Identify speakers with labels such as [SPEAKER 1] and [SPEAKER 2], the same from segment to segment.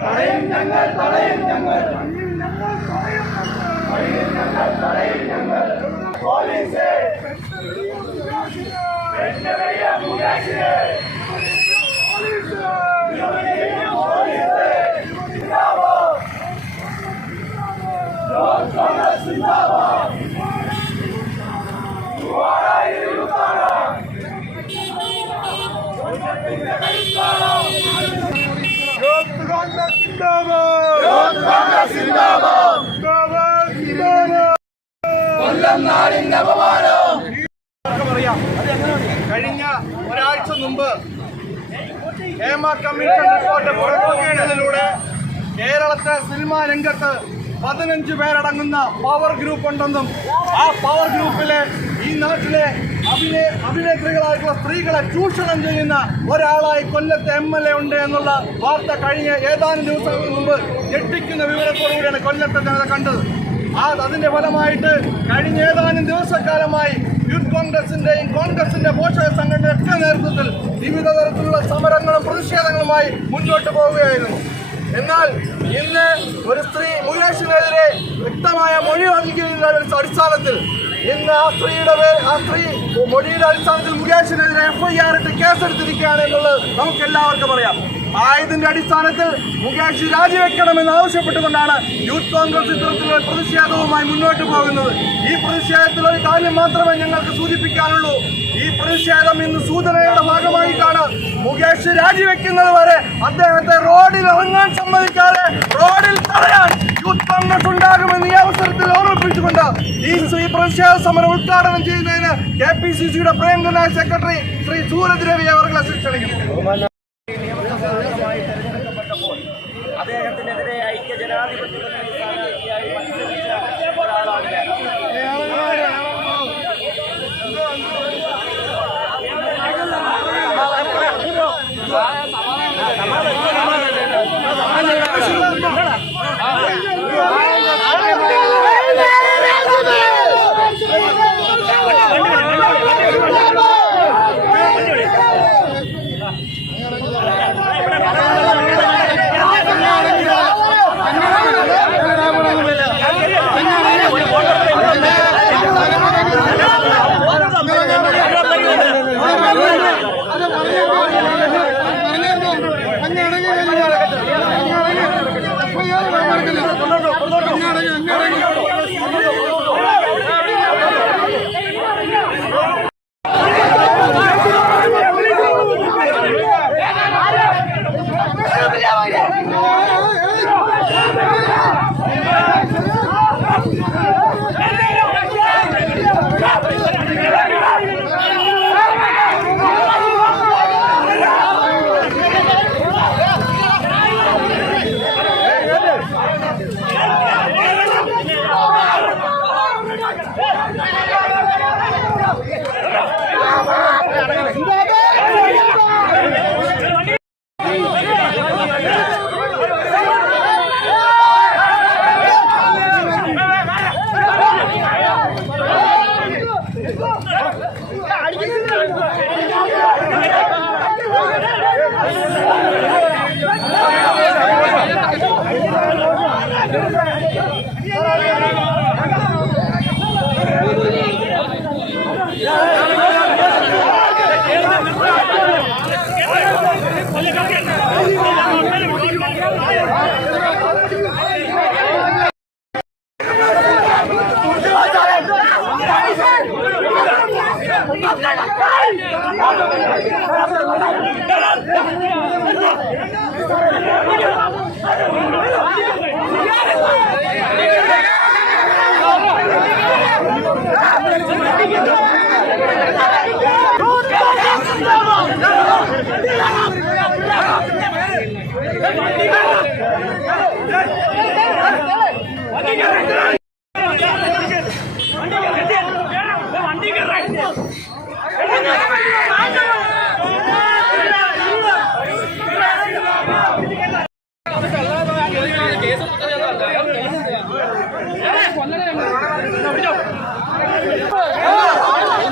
[SPEAKER 1] തടയും ഞങ്ങൾ തടയും ഞങ്ങൾ
[SPEAKER 2] ഞങ്ങൾ തടയും ഞങ്ങൾ പോലീസ്
[SPEAKER 1] കഴിഞ്ഞ ഒരാഴ്ച മുമ്പ് ഹേമ കമ്മീഷൻ റിപ്പോർട്ട് പുറത്തുവിട്ടതിലൂടെ കേരളത്തെ സിനിമാ രംഗത്ത് പതിനഞ്ച് പേരടങ്ങുന്ന പവർ ഗ്രൂപ്പ് ഉണ്ടെന്നും ആ പവർ ഗ്രൂപ്പിലെ ഈ നാട്ടിലെ അഭിനയ അഭിനേത്രികളായിട്ടുള്ള സ്ത്രീകളെ ചൂഷണം ചെയ്യുന്ന ഒരാളായി കൊല്ലത്തെ എം എൽ എ ഉണ്ട് എന്നുള്ള വാർത്ത കഴിഞ്ഞ ഏതാനും ദിവസങ്ങൾക്ക് മുമ്പ് ഞെട്ടിക്കുന്ന വിവരത്തോടുകൂടിയാണ് കൊല്ലത്തെ ജനത കണ്ടത്. ആ അതിന്റെ ഫലമായിട്ട് കഴിഞ്ഞ ഏതാനും ദിവസക്കാലമായി യൂത്ത് കോൺഗ്രസിന്റെയും കോൺഗ്രസിന്റെ പോഷക സംഘടനയൊക്കെ നേതൃത്വത്തിൽ വിവിധ തരത്തിലുള്ള സമരങ്ങളും പ്രതിഷേധങ്ങളുമായി മുന്നോട്ട് പോവുകയായിരുന്നു. എന്നാൽ ഇന്ന് ഒരു സ്ത്രീ മുകേഷിനെതിരെ വ്യക്തമായ മൊഴി വഹിക്കുന്ന അടിസ്ഥാനത്തിൽ. ഇന്ന് ആ സ്ത്രീയുടെ ആ സ്ത്രീ മൊഴിയുടെ അടിസ്ഥാനത്തിൽ മുകേഷിനെതിരെ എഫ്ഐആർ ഇട്ട് കേസെടുത്തിരിക്കുകയാണ് എന്നുള്ളത് നമുക്ക് എല്ലാവർക്കും അറിയാം. ആയതിന്റെ അടിസ്ഥാനത്തിൽ മുകേഷ് രാജിവെക്കണമെന്ന് ആവശ്യപ്പെട്ടുകൊണ്ടാണ് യൂത്ത് കോൺഗ്രസ് ഇത്തരത്തിലുള്ള പ്രതിഷേധവുമായി മുന്നോട്ട് പോകുന്നത്. ഈ പ്രതിഷേധത്തിൽ ഒരു കാര്യം മാത്രമേ ഞങ്ങൾക്ക് സൂചിപ്പിക്കാനുള്ളൂ. ഈ പ്രതിഷേധം ഇന്ന് സൂചനയുടെ ഭാഗമായിട്ടാണ് മുകേഷ് രാജിവെക്കുന്നത് വരെ അദ്ദേഹത്തെ റോഡിൽ ഇറങ്ങാൻ സമ്മതിക്കാതെ റോഡിൽ തടയാൻ കോൺഗ്രസ് ഉണ്ടാകുമെന്ന് ഈ അവസരത്തിൽ ഓർമ്മിപ്പിച്ചുകൊണ്ട് ഈ ശ്രീ പ്രതിഷേധ സമരം ഉദ്ഘാടനം ചെയ്യുന്നതിന് കെ പി സി സിയുടെ പ്രേംകുമാർ സെക്രട്ടറി ശ്രീ സൂരജ് രവി അവരുടെ ക്ഷണിക്കുന്നു
[SPEAKER 3] Yeah.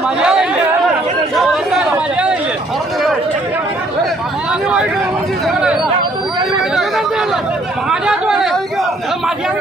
[SPEAKER 1] മര്യാദ
[SPEAKER 4] മര്യാദ